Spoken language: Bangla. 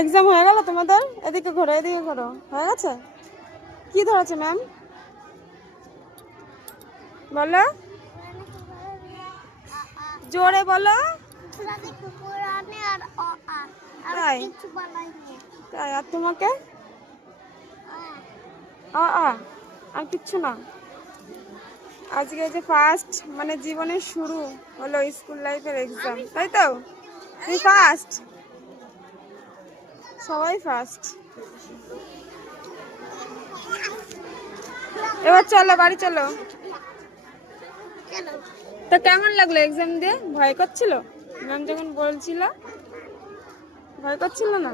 এক্সাম হয়ে গেল তোমাদের? এদিকে ঘোরো, এদিকে ঘোরো। হয়ে গেছে? কি ধরেছে ম্যাম বলো, জোরে বলো। তাই তাই, আর তোমাকে? আর কিচ্ছু না। আজকে যে ফার্স্ট মানে জীবনের শুরু হলো স্কুল লাইফের এক্সাম, তাই তো? তুমি ফার্স্ট, সবাই ফার্স্ট। এবার চলো বাড়ি চলো। তো কেমন লাগলো এক্সাম দিয়ে? ভয় করছিল ম্যাম যখন বলছিল? ভয় করছিল না?